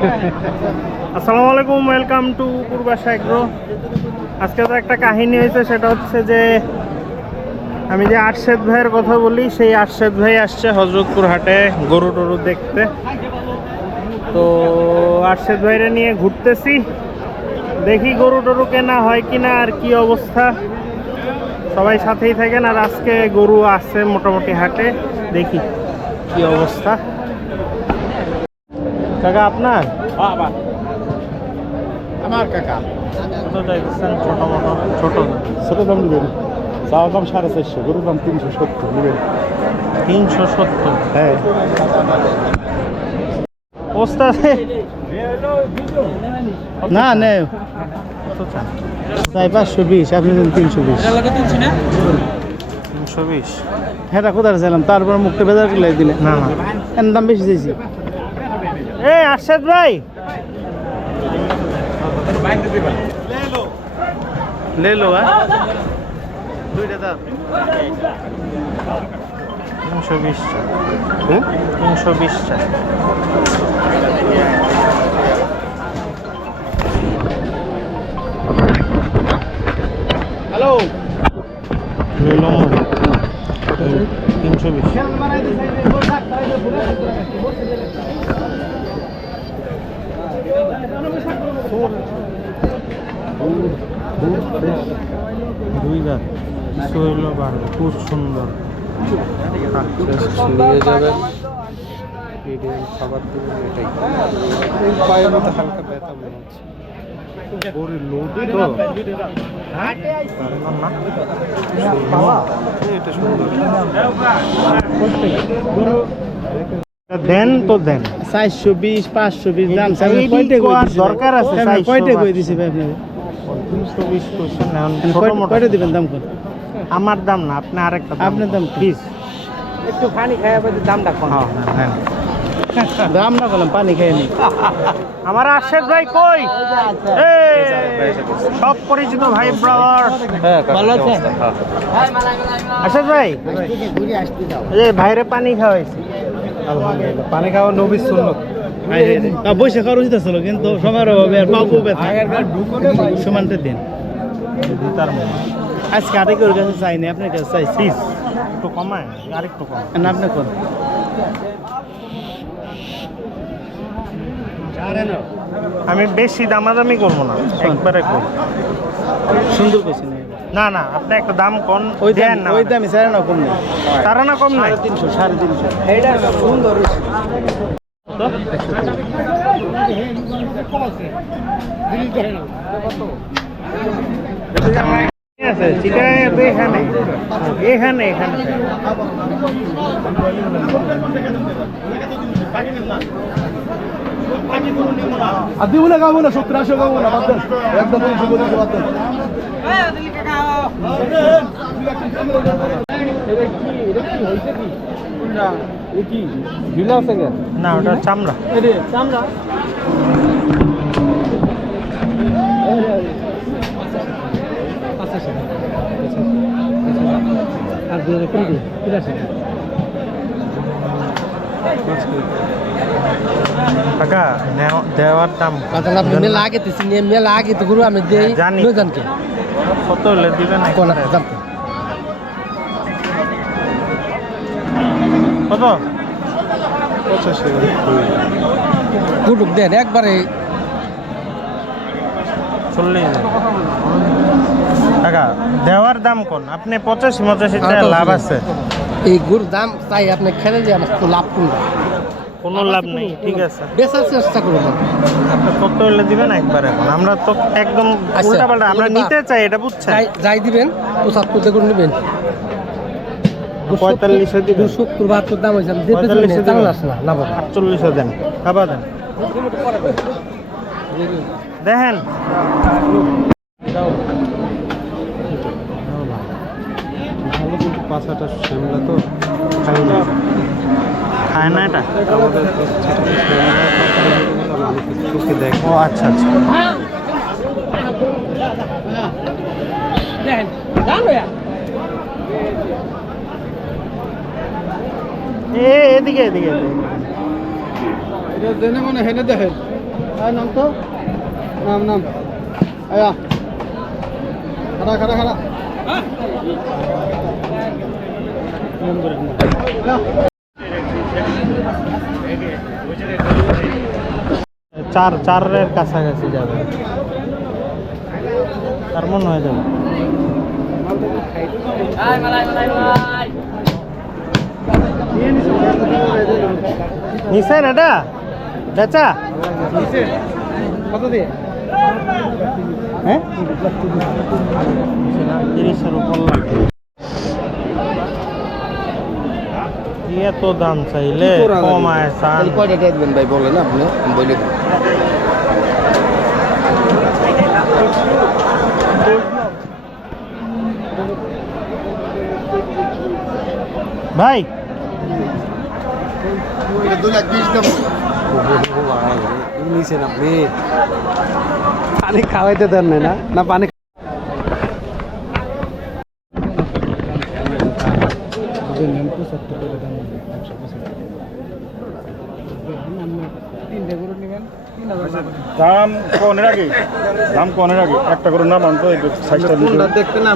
আসসালামু আলাইকুম, welcome to Purbasha agro. আজকে তো একটা কাহিনী হয়েছে, সেটা হচ্ছে যে আমি যে আরশেদ ভাইয়ের কথা বলি, সেই আরশেদ ভাই আসছে হজরতপুর হাটে গরু টরু দেখতে। তো আরশেদ ভাইরে নিয়ে ঘুরতেছি, দেখি গরু টরু কেনা হয় কিনা আর কি অবস্থা। সবাই সাথেই থাকেন। আর আজকে গরু আছে মোটামুটি হাটে, দেখি কি অবস্থা। কাকা আপনার? আমার কাকা কত চাইছেন? ছোট ছোট দাম নেবেন, চাওয়ার দাম 450, গরুর দাম 370 নেবেন। 370? হ্যাঁ ওস্তাদ না নে কত চান? চাই 520, আপনি দেন 320। 320? হ্যাঁ কোথায় ছিলাম, তারপর মুখটা বেজার করে দিলে। না না, এর দাম বেশি চাইছি। এই আরশেদ ভাই ले लो है 320 320 চাই। হ্যালো ले लो 320। দুই দাঁত, কিছু হইলো বাড়বে, খুব সুন্দর। নিয়ে যাবেন, মিডিয়াম খাবার দেবেন, এটাই। এই পায়ের মধ্যে হালকা ব্যথা মনে হচ্ছে। গরুর লোড তো এটা সুন্দর। দেন তো দেন। 420 520 দাম এই দরকার আছে, কয়টা কই দিছি ভাই আপনাকে? 320 কোশ্চেন নেন, ছোট মোটো। কয়টা দিবেন দাম কোন? আমার দাম না, আপনি আরেকটা আপনার দাম কি? প্লিজ। একটু পানি খায় আপনাদের দামটা কম। হ্যাঁ হ্যাঁ, দাম না বললাম, পানি খেয়ে নি। আমার আরশেদ ভাই কই? সব পরিচিত ভাই ব্রাদার। ভালো আছে? আরশেদ ভাই, এই ভাইরে পানি খাওয়াইছি। আলহামদুলিল্লাহ, পানি খাওয়া নবীর সুন্নাত। বসে খাওয়ার উচিত ছিল, কিন্তু সময়ের অভাবে আর পাবো ব্যথা। সমানতে দিন। আজকে আরেক ওর কাছে চাইনি, আপনার কাছে চাইছি। প্লিজ একটু কমায়, আরেকটু কম। না আপনি কোন? আমি বেশি দামাদামি করবো না, একবারে করব। সুন্দর কইছেন। না না, আপনি একটা দাম কোন ওই দেন দাম, না, ওই দামই চাই না, কম নেই। তারা না কম নাই। 350 350। এইটা সুন্দর আছে চিটাগাং তো এখানে এখানে এখানে আদি বলে গাবো না, 70 গাবো না, বাদ দেন একদম 350 বাদ দেন। না, ওটা চামড়া। কাকা দেওয়ার দাম আপনি মেলা আগে মেলা আগে তো গুরু আমি দেই জানি। জানকে কত হলে দিবেন? কোন জানতে কত? 85 গুরুক দেন একবারে 40। টাকা দেওয়ার দাম কোন? আপনি 85 লাভ আছে? এই গুরুর দাম তাই আপনি খেলে যে আমার লাভ করুন, কোনো লাভ নেই। ঠিক আছে, বেচার চেষ্টা করুন। আপনি কত হলে দিবেন একবার? এখন আমরা তো একদম উল্টা পাল্টা, আমরা নিতে চাই, এটা বুঝছেন? যাই দিবেন 75 করে নেবেন। 45 এ দিবেন? 70 দাম হয়েছে, 45 এ দিবেন? না 48 এ দেন, খাবার দেন। দেখেন ভালো, কিন্তু পাছাটা শ্যামলা তো খাই না, খায় না এটা। আমাদের চোখে দেখ। ও আচ্ছা আচ্ছা। এদিকে এদিকে এটা দেনে মানে হেনে দেখেন নাম তো নাম নাম আয়া খাড়া খাড়া খাড়া চারের কাছাকাছি যাবে, তার মনে হয়ে যাবে। নিছেন এটা বেচা কত দিয়ে হ্যাঁ 30-এর উপর লাগে। কি এত দাম চাইলে কমায় চান? কয়টা দেখবেন ভাই বলেন আপনি বলে ভাই 220 দাম নিছেন আপনি পানি খাওয়াইতে দেন নাই না না পানি দাম কোনের আগে একটা করে নাম আনতো সাইজটা দেখতে না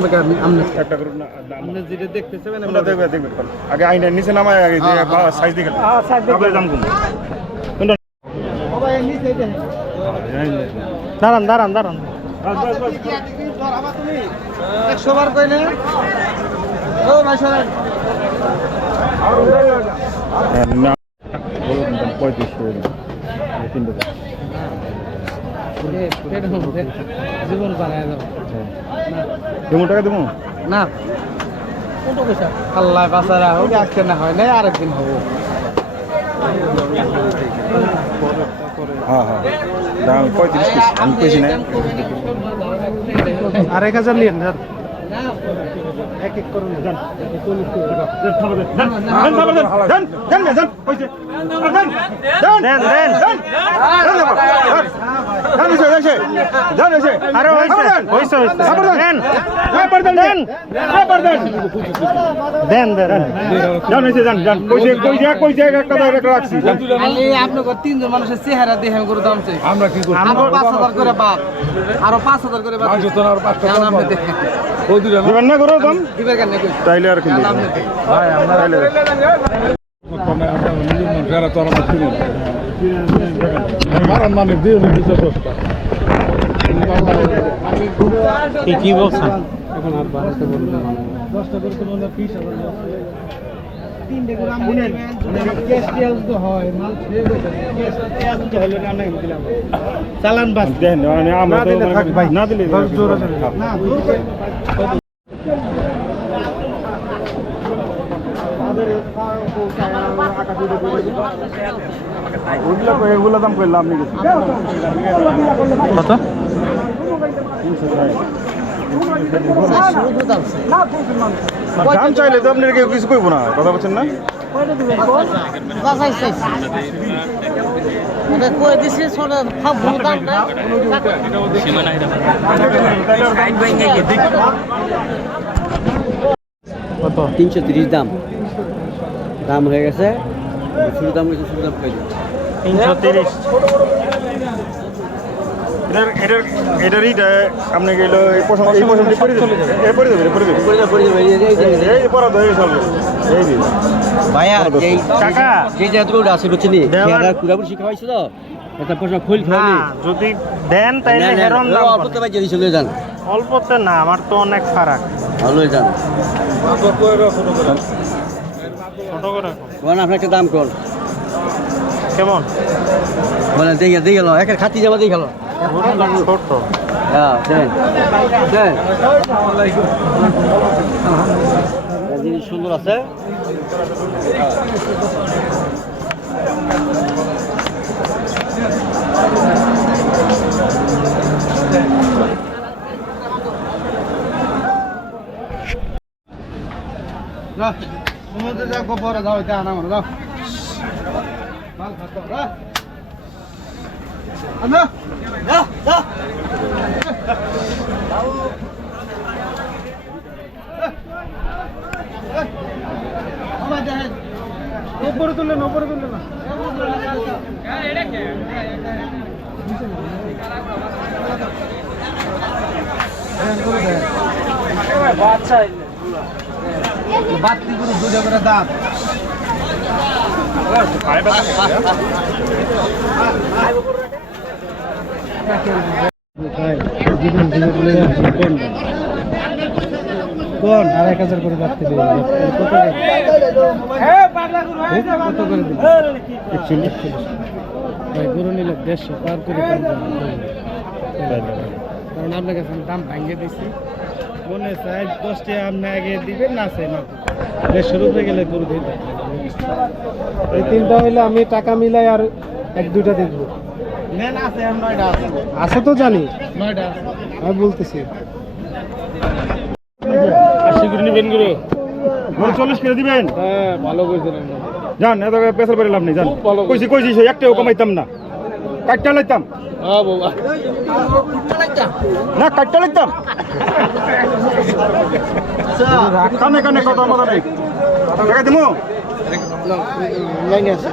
আমি একটা করে আপনি যেটা দেখতেছেন কোনটা দেখবে আগে আইনের নিচে নামায় আগে যে সাইজ দেখে তারপরে দাম কম কোনটা দাঁড়ান দাঁড়ান সবার কইলে ও ভাই সরেন না 35 জীবন বানায় দাও দেবো টাকা দেবো না কত পয়সা আল্লাহ বাসারা হোক আজকে না হয় না আরেকদিন হবো হ্যাঁ হ্যাঁ দাম 35 আমি কইছি না 1000 নিন এক এক করুন যান আপনার 3 জন মানুষের চেহারা দেখে করে দাম চাই আমরা কি করব 5000 করে বাদ আরো 5000 করে বাদ দিবেন না করো দাম দিবেন কেন কই তাইলে আর কি ভাই আমরা তাইলে কি বলছেন? এখন আর বাড়াতে বলতে মানে 10টা করে তো মনে 20000 তিনটে করে আমি ক্যাশ টিয়াল তো হয় মাল ফ্রেশ হয়ে যায় ক্যাশ টিয়াল তো হলো না আমি দিলাম চালান বাস দেন মানে আমরা তো না দিলে জোর আছে না দূর করে এগুলো দাম করলাম আপনি কত? দাম চাইলে তো আপনি কেউ কিছু করবো না কথা বলছেন না কত? 330 দাম দাম হয়ে গেছে শুরু দাম হয়েছে শুরু দাম কইল 330। এটারই আপনি গেল এই পছন্দটি করে দেবে পরে দেবে এই পড়া তো এই চলবে এই দিন ভাইয়া যেই কাকা যে জাতগুলো আছে বুঝছিনি দেওয়ার- খেলা পুরাপুরি শিখা হয়েছে তো এটা পয়সা খোল খাওয়ানি না, যদি দেন তাইলে হেরম দাম অল্প তো ভাই যদি চলে যান অল্পতে না, আমার তো অনেক ফারাক। ভালো যান ছোট করে কোন আপনি একটা দাম কোন কেমন? বলে দেখে গেল একের খাতি জামা দিয়ে গেল ছোট হ্যাঁ দেন দেন জিনিস সুন্দর আছে না তুমি তো যা গোবর দাও এটা আনা মনে দাও মাল খাতো রা আনা যা যা আমার দেখেন উপরে তুললেন না বাত্তি করে দুটো করে দাঁত কোন 1000 করে বাত্তি দেবে কত করে দিবে 41 ভাই গরু নিলে 150 পার করে কারণ আপনার কাছে দাম ভাঙিয়ে দিচ্ছি মনে চাই 10 টাকা আপনি আগে দিবেন না চাই না 150 রুপিয়ে গেলে গরু দিতে এই তিনটা হইলে আমি টাকা মিলাই আর 1-2টা দিয়ে দেবো নেন আছে 9টা আছে তো জানি 9টা আছে আমি বলতেছি 80 করে নেবেন গুরু 40 করে দিবেন। হ্যাঁ ভালো কইছেন জান এত পেছাল করে লাভ নেই জান কইছি সে একটাও কমাইতাম না কাটটা লাইতাম হ্যাঁ বাবা না কাটটা লাইতাম কানে কানে কথা মাথা নেই টাকা দিমু লাইন আছে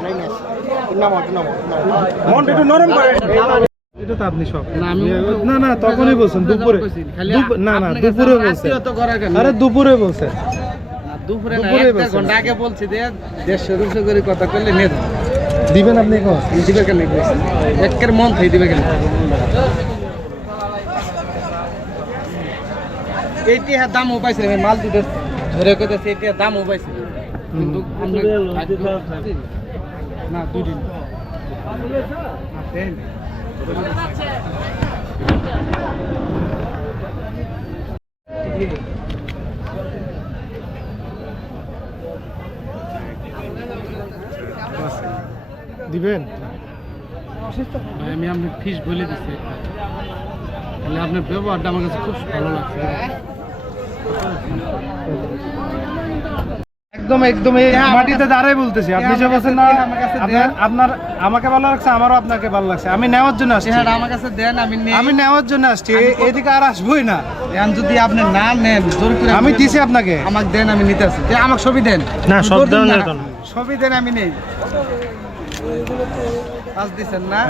নাম মন একটু নরম করে এটা তো আপনি সব না না তখনই বলছেন দুপুরে না না দুপুরে বলছেন আরে দুপুরে বলছেন দুপুরে না 1 ঘন্টা আগে বলছি যে 150 করে কথা করলে নিয়ে দিবেন আপনি এখন দিবে কেন একের মন থাই দিবে কেন এইটি দামও পাইছে মাল দুটো ধরে কইতেছে এইটি দামও পাইছে কিন্তু না 2 দিন দিবেন আমি আপনার ফিস বলে দিচ্ছি তাহলে আপনার ব্যবহারটা আমার কাছে খুব ভালো লাগছে একদম একদম এই মাটিতে দাঁড়াই বলতেছি আপনি যে বলছেন না আপনার আমাকে ভালো লাগছে আমারও আপনাকে ভালো লাগছে আমি নেওয়ার জন্য আসছি আমার কাছে দেন আমি নেওয়ার জন্য আসছি এদিকে আর আসবোই না এখন যদি আপনি না নেন জোর করে আমি দিছি আপনাকে আমাকে দেন আমি নিতে আসি আমাকে ছবি দেন না সব দেন ছবি দেন আমি নেই পাঁচ দিচ্ছেন না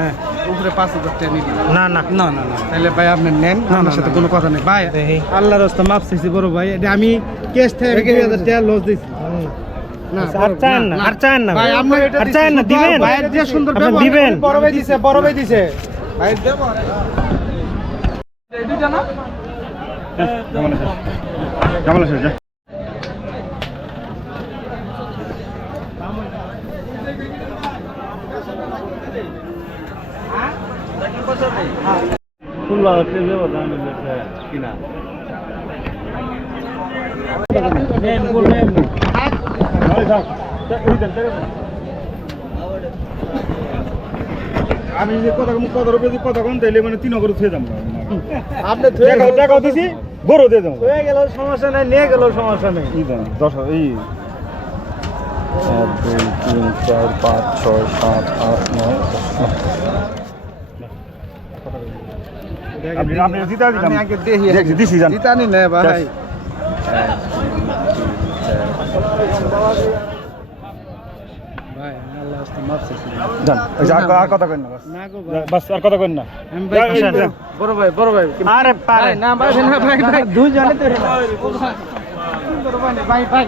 উপরে 5000 টাকা নিবি না না না না না তাহলে ভাই আপনি নেন আমার সাথে কোনো কথা নেই ভাই আল্লাহর রাস্তা মাপ চাইছি বড় ভাই এটা আমি ক্যাশ থেকে 2000 টাকা লস দিছি না আর চান না আর চান না ভাই আপনি এটা আর চান না দিবেন ভাইয়ের যে সুন্দর আপনি ব্যবহার দিবেন বড় ভাই দিছে ভাই দেব এই দুইটা না কেমন আছে যা আমি যে কথা কথা কম তাইলে মানে 3 করে থুয়ে যাবো আপনি টাকাও দিছি গরু দিয়ে যাবো হয়ে গেল সমস্যা নাই নিয়ে গেল সমস্যা নেই এই দেন 10 এই 1 2 3 4 5 6 7 8 9 আপনি জিতা দিলাম আমি আগে দেখি দেখছি দিছি জান জিতানি না ভাই ভাই আল্লাহ রাস্তা মাফ চাইছি জান ওই যে আর কথা কইন না বাস না গো ভাই বাস আর কথা কইন না আমি ভাই বড় ভাই আরে পারে না ভাই না ভাই দুই জানে তো ভাই ভাই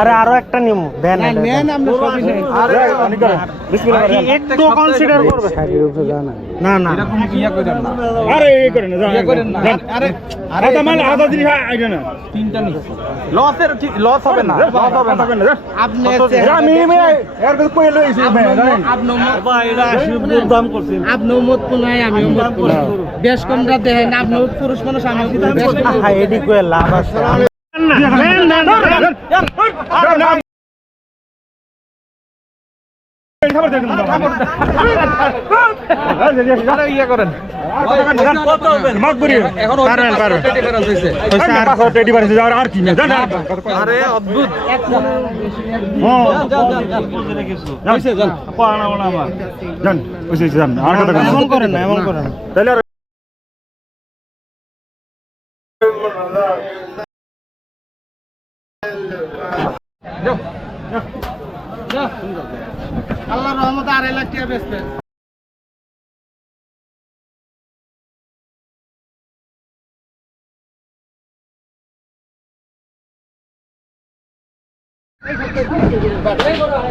আরে আরো একটা নিমু দেন নেন আপনি সবই নেন একটু কনসিডার করবে না না এরকম ইয়া করেন না আরে এই করেন না ইয়া করেন না আরে আরে মাল আধা দিন আইডা না তিনটা নি লস হবে না আপনি আমি এর কথা কই লইছি আপনি দাম করছেন আপনি উম্মত নাই আমি উম্মত বেশ কমরা দেখেন আপনি পুরুষ মানুষ আমি বেশ কম হ্যাঁ এডি কই লাভ আছে ইয়া করেন এখন আর কি না আরে অদ্ভুত এমন করেন না এমন করেন না তাহলে আল্লাহর রহমতে 2.5 লাখ টাকা বেচতে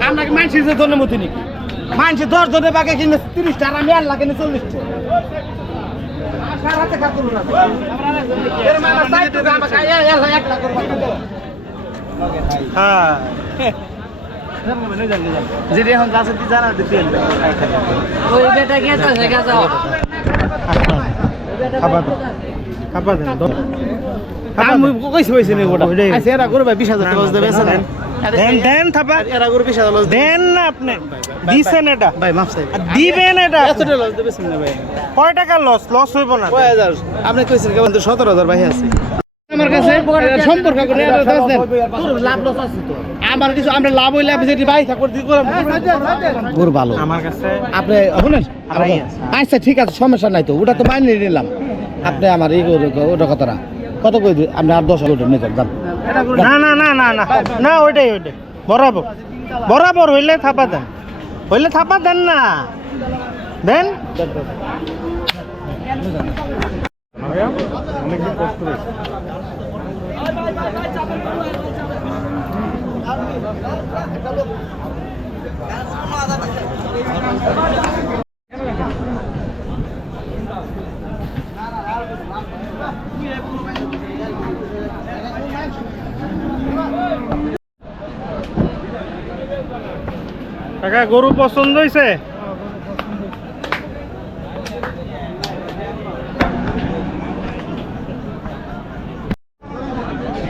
আমরা কি মানুষের যে ধনের মতো নাকি মানুষের 10 জনের বাকি কিনে 30 টাকা আমি 1 লাখ কিনে 40 টাকা সারাতে খাতুন না এর মানে 60 টাকা আমাকে 1 লাখ হ্যাঁ যেটা এখন গাছে দি জানা দিতে ওই বেটা গেছে গাছে খাবার দেন আমি কইছি কইছি নি ওটা আচ্ছা এরা করে ভাই 20000 টাকা দেবে দেন দেন থাপা এরা করে 20000 দেন না আপনি দিছেন এটা ভাই মাফ চাই দিবেন এটা এতটা লস দেবে না ভাই কয় টাকা লস হইব না 5000 আপনি কইছেন কেমন 17000 ভাই আছে আমার কাছে সম্পর্ক করে এটা দাস দেন তোর লাভ লস আছে তো আমার কিছু আমরা লাভ হইলে আপনি যদি ভাই ঠাকুর দি করাম গুর ভালো আমার কাছে আপনি শুনেন আচ্ছা ঠিক আছে সমস্যা নাই তো ওটা তো মাইনে নিলাম আপনি আমার এই ওটা কথাটা কত কই দিই আপনি আর 10 টাকা নিয়ে যান না না না না না না ওইটাই বরাবর বরাবর হইলে থাপা দেন না দেন কাকা গরু পছন্দ হয়েছে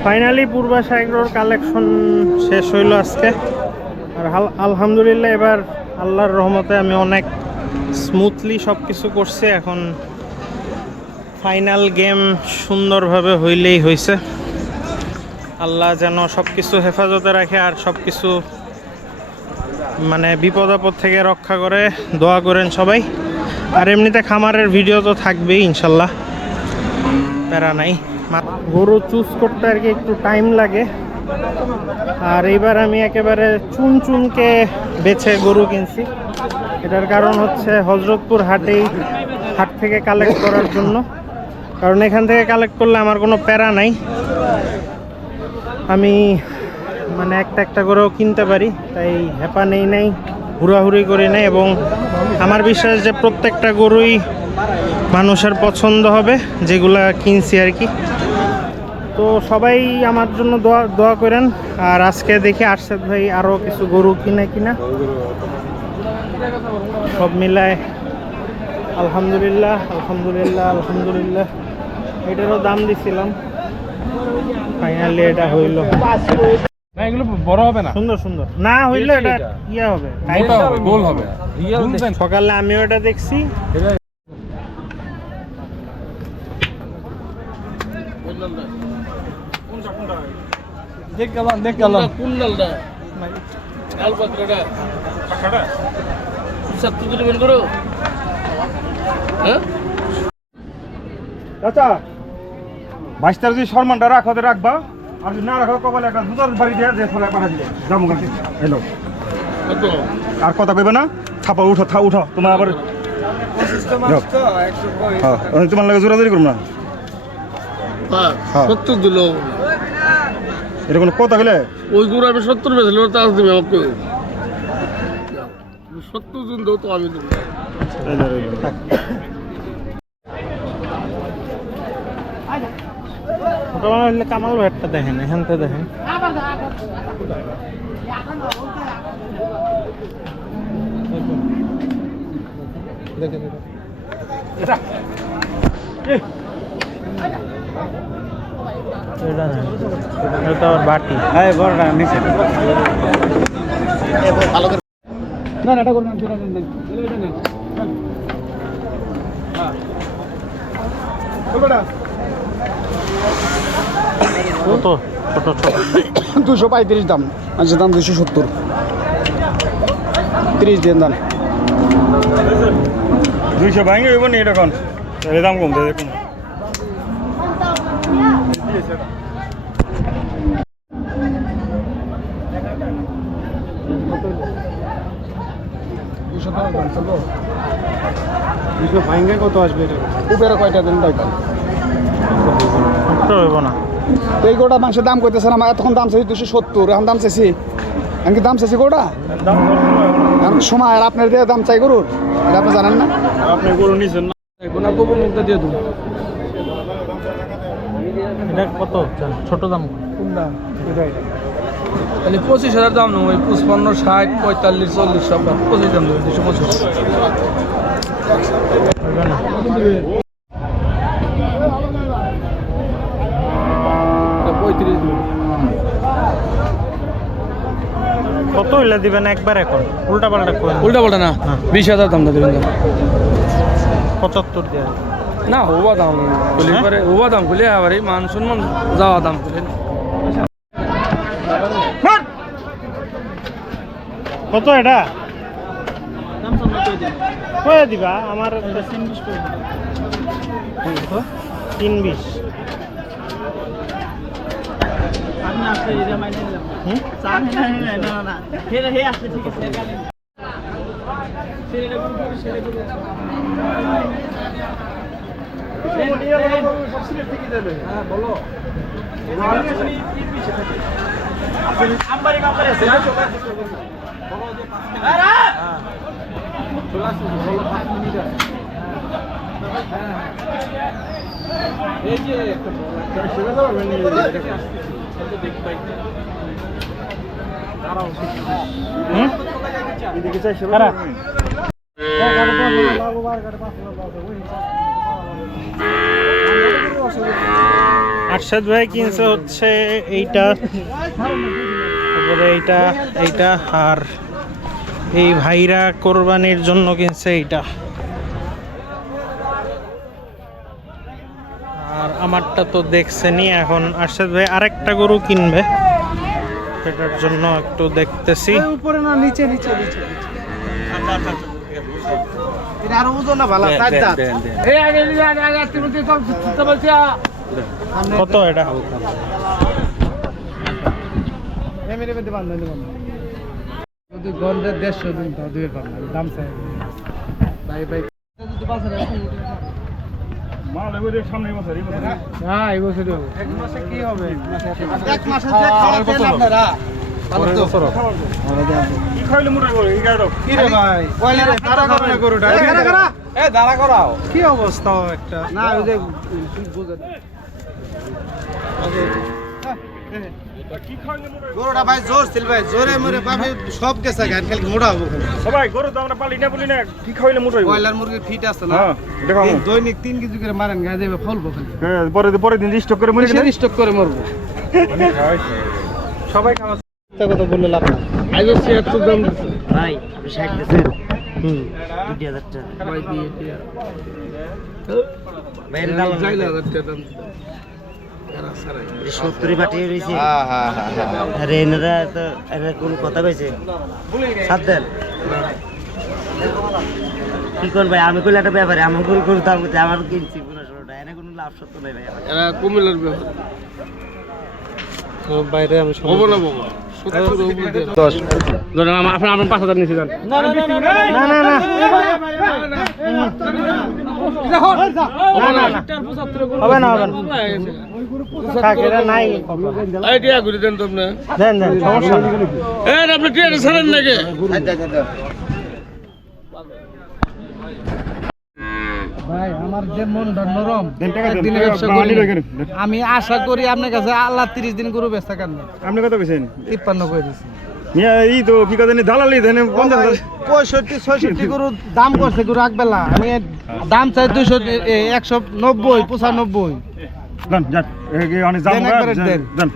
ফাইনালি পূর্বাশা এগ্রোর কালেকশন শেষ হইল আজকে আর আলহামদুলিল্লাহ এবার আল্লাহর রহমতে আমি অনেক স্মুথলি সব কিছু করছি এখন ফাইনাল গেম সুন্দরভাবে হইলেই হয়েছে আল্লাহ যেন সব কিছু হেফাজতে রাখে আর সব কিছু মানে বিপদ আপদ থেকে রক্ষা করে দোয়া করেন সবাই আর এমনিতে খামারের ভিডিও তো থাকবেই ইনশাল্লাহ প্যারা নাই গরু চুজ করতে আর কি একটু টাইম লাগে আর এইবার আমি একেবারে চুনকে বেছে গরু কিনছি এটার কারণ হচ্ছে হজরতপুর হাট থেকে কালেক্ট করার জন্য কারণ এখান থেকে কালেক্ট করলে আমার কোনো প্যারা নাই আমি মানে একটা করেও কিনতে পারি তাই হ্যাপা নেই হুড়াহুড়ি করি নাই এবং আমার বিশ্বাস যে প্রত্যেকটা গরুই মানুষের পছন্দ হবে যেগুলা কিনছি আর কি তো সবাই আমার জন্য দোয়া করেন আর আজকে দেখি আরশাদ ভাই আরও কিছু গরু কিনা সব মিলায় আলহামদুলিল্লাহ এটারও দাম দিছিলাম ফাইনালি এটা হইল না এগুলো বড় হবে না সুন্দর না হইলে এটা ইয়া হবে গোল হবে সকালে আমিও এটা দেখছি দেখ গেল কুন্ডালটা আল পাত্রটা পাখাটা সব তুই বের করো হ্যাঁ আচ্ছা 22 তারিখ সম্মানটা রাখবা আর যদি না রাখো কপালে একটা দুধের বাড়ি দিয়ে যে ফলে পাঠা দিলে যাবো কাছে হ্যালো আর কথা কইবে না থাপা উঠো তোমার আবার হ্যাঁ তোমার লাগে জোরাজোরি করুন না হ্যাঁ 70 দিল এটা কোনো কথা গেলে ওই গুড় আমি 70 বেচলে ওটা আজ দিবে আমাকে 70 দিন দাও তো আমি দেব কামাল ভাইটা দেখেন এখান থেকে দেখেন এটা আবার বাটি হ্যাঁ বড়টা নিচে ভালো করে না এটা করুন এটা নেন হ্যাঁ বলবেটা কত ছোট 235 দাম আচ্ছা দাম 270 30 দেন দাম 200 ভাঙে হইব না এটা কোন এর দাম কম দেখুন ভাঙ্গে কত আসবে এটা? উপরে কয়টা দিন দরকার তো হইব না। তো এই গোটা মাংসের দাম কইতেছেন আমার এতক্ষণ দাম চাইছি 270 এখন দাম চাইছি আমি কি দাম চাইছি গোটা এখন সময় আর আপনার দিয়ে দাম চাই গরুর এটা আপনি জানেন না আপনি গরু নিছেন না কোনা গোবর মুখটা দিয়ে দিন। এটা কত ছোট দাম? কোনটা? তাহলে 25,000 দাম নেব, 55, 60, 45, 40 সব 25 দাম দেবে, 225। হইবে না। এটা 35 দেবে। কত হইলে দিবেন একবার? এখন উল্টা পাল্টা করে উল্টা পাল্টা না, 20,000 দাম দেবেন। 75 দিয়ে না হওয়া দাম বলি পরে হওয়া দাম বলে আবার এই মান সম্মান যাওয়া দাম বলে কত এটা কয়ে দিবা আমার 320 আরশাদ ভাই কিনছে হচ্ছে এইটা, তারপরে এইটা আর এই ভাইরা কোরবানির জন্য কিনছে এইটা, আর আমারটা তো দেখছেনই। এখন আরশাদ ভাই আরেকটা গরু কিনবে, সেটার জন্য একটু দেখতেছি। উপরে না নিচে নিচে নিচে এটা আরো ওজন না ভালো সাইড দাঁত এই আগে আগে তুমি তো বলছি কত এটা? এমনি মধ্যে বান্ধব যদি গন্ডে 150 দিন তো দুই পাবো দাম চাই ভাই ভাই মাল এবারে সামনে বছর এই বছর হ্যাঁ এই বছর হবে। এক মাসে কি হবে? এক মাসে কত আপনারা কি খাইলে মোটা গরু এই গাড়ো কি রে ভাই কয়লা রে দাঁড়া করো না গরুটা এ দাঁড়া করাও কি অবস্থা একটা না ওই যে বুঝে কি খাইলে মোটা গরুটা ভাই জোর ছিল ভাই জোরে মরে পাবে সব গেছে গান খালি মোটা হবে সবাই গরু তো আমরা পালি না বলি না কি খাইলে মোটা হইব কয়লার মুরগির ফিট আছে না হ্যাঁ দেখাও দৈনিক 3 কেজি করে মারেন গায়ে যাবে ফলবো খালি হ্যাঁ পরে দিন স্টক করে মরে গেলে স্টক করে মরবো সবাই খাওয়া কত বললে লাভ না আইজো 76 দাম ভাই আপনি 60 দিয়েছেন হুম 2000 টাকা ভাই দিয়ে দিয়া বাইরে দাম 4000 টাকা দাম 70 পাঠিয়ে রয়েছে আরে এনারা তো এরা কোন কথা কইছে সাত দেন কি কোন ভাই আমি কইলে একটা ব্যাপারে আমার গরু দাম করতে আমার কিনছি 1500 এনে কোনো লাভ সত্য নাই ভাই আমার এরা কুমিল্লার ব্যাপার বাইরে আমি হবো না বাবা 10 ধরেন আপনার 5000 নিচে যান না না না হবে না থাক, এটা নাই। আইডিয়া করে দেন তো আপনি দেন সমস্যা নেই। আপনি টিয়ারে ছাড়েন নাকি ভাই আমার যে মনটা নরম একদিনে ব্যবসা করি আমি আশা করি আপনার কাছে আল্লাহ 30 দিন গরু বেচা কেন আপনি কত কইছেন 53 করে দিছি মিয়া এই তো কি কথা দালালি দেন 50000 65 66 গরু দাম করছে গরু একবেলা আমি দাম চাই 200 190 95 যান যান এই অনেক জাম দেন একবারে দেন। যান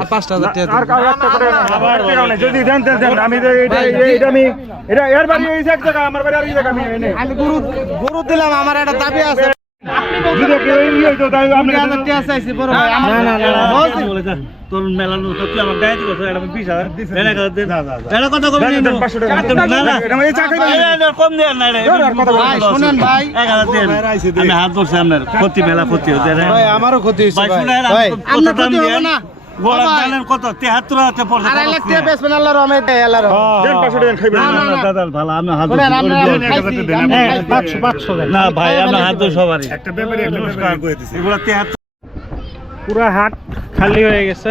আর 5000 টাকা আর কার একটা করে আবার যদি দেন আমি তো এটা আমি এটা এর বাড়ি এই এক জায়গা আমার বাড়ি আর এই জায়গা আমি এনে আমি গরু দিলাম আমার একটা দাবি আছে যদি কেউ এই হইতো তাই আপনি 2000 টাকা চাইছি বড় ভাই আমার না তোর মেলানো তো তুই আমার গায়ে দিবস এটা 20000 দেন এটা কত কম দেন 500 টাকা না এটা এই চা খাইবেন কম দেন না রে ভাই শুনেন ভাই 1000 দেন আমি হাত ধরছি আপনার ক্ষতি মেলা ক্ষতি হতে ভাই আমারও ক্ষতি হইছে ভাই ভাই শুনেন ভাই কত দাম ক্ষতি দিয়ে হবে না গোলাপ জানের কত 73 আছে পড়ছে আড়াই লাখ টাকা বেচবেন আল্লাহ রহমে দেয় আল্লাহ রহমে দেন 500 টাকা খাইবেন না, না, না। দাদা ভালো আমি হাত শুনেন, আমরা দেন, খাইছি, 1000 দেন, আমরা আমি- খাইছি। 500 দেন। না ভাই আমি হাত দো সবারই একটা ব্যাপারে একটা নমস্কার করে দিছি এগুলা 73 পুরা হাট খালি হয়ে গেছে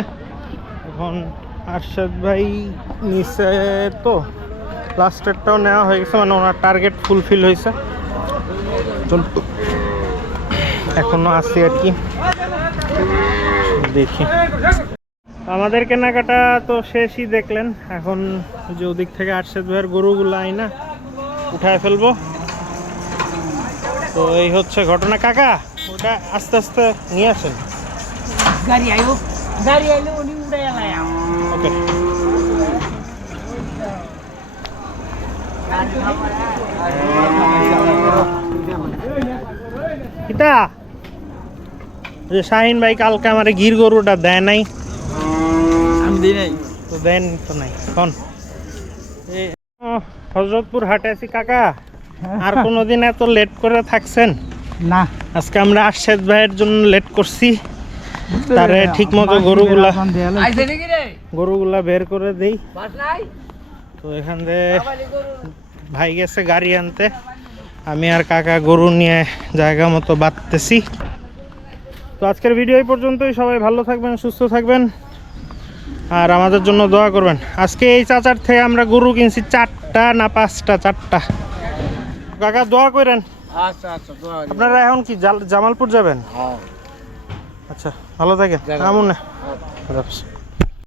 এখন আরশাদ ভাই নিচে তো লাস্টেরটাও নেওয়া হয়ে গেছে মানে ওনার টার্গেট ফুলফিল হয়েছে এখনো আছে আর কি দেখি আমাদের কেনাকাটা তো শেষই দেখলেন এখন যে ওদিক থেকে আরশাদ ভাইয়ের গরুগুলো আইনা উঠায় ফেলবো তো এই হচ্ছে ঘটনা কাকা ওটা আস্তে আস্তে নিয়ে আসেন ওকে কিতা যে শাহিন ভাই কালকে আমার গির গরুটা দেয় নাই আমি দিই নাই তো দেন তো নাই কোন হজরতপুর হাটে আছি কাকা আর কোনোদিন এত লেট করে থাকছেন না আজকে আমরা আরশাদ ভাইয়ের জন্য লেট করছি তারে ঠিক মতো গরুগুলা বের করে দেই তো এখান থেকে ভাই গেছে গাড়ি আনতে আমি আর কাকা গরু নিয়ে জায়গা মতো বাঁধতেছি তো আজকের ভিডিও এই পর্যন্তই সবাই ভালো থাকবেন সুস্থ থাকবেন আর আমাদের জন্য দোয়া করবেন আজকে এই চাচার থেকে আমরা গরু কিনছি 4টা না 5টা 4টা কাকা দোয়া করেন আচ্ছা আচ্ছা আপনারা এখন কি জামালপুর যাবেন আচ্ছা ভালো থাকেন আমুন না